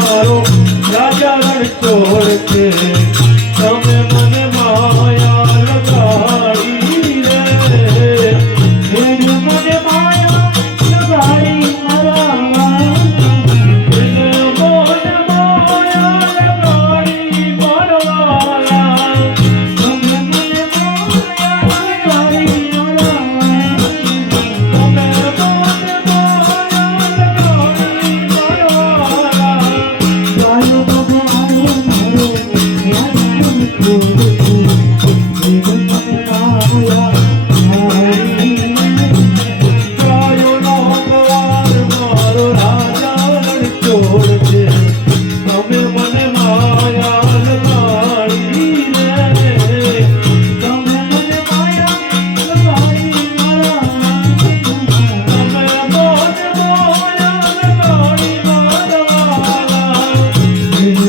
Maroma.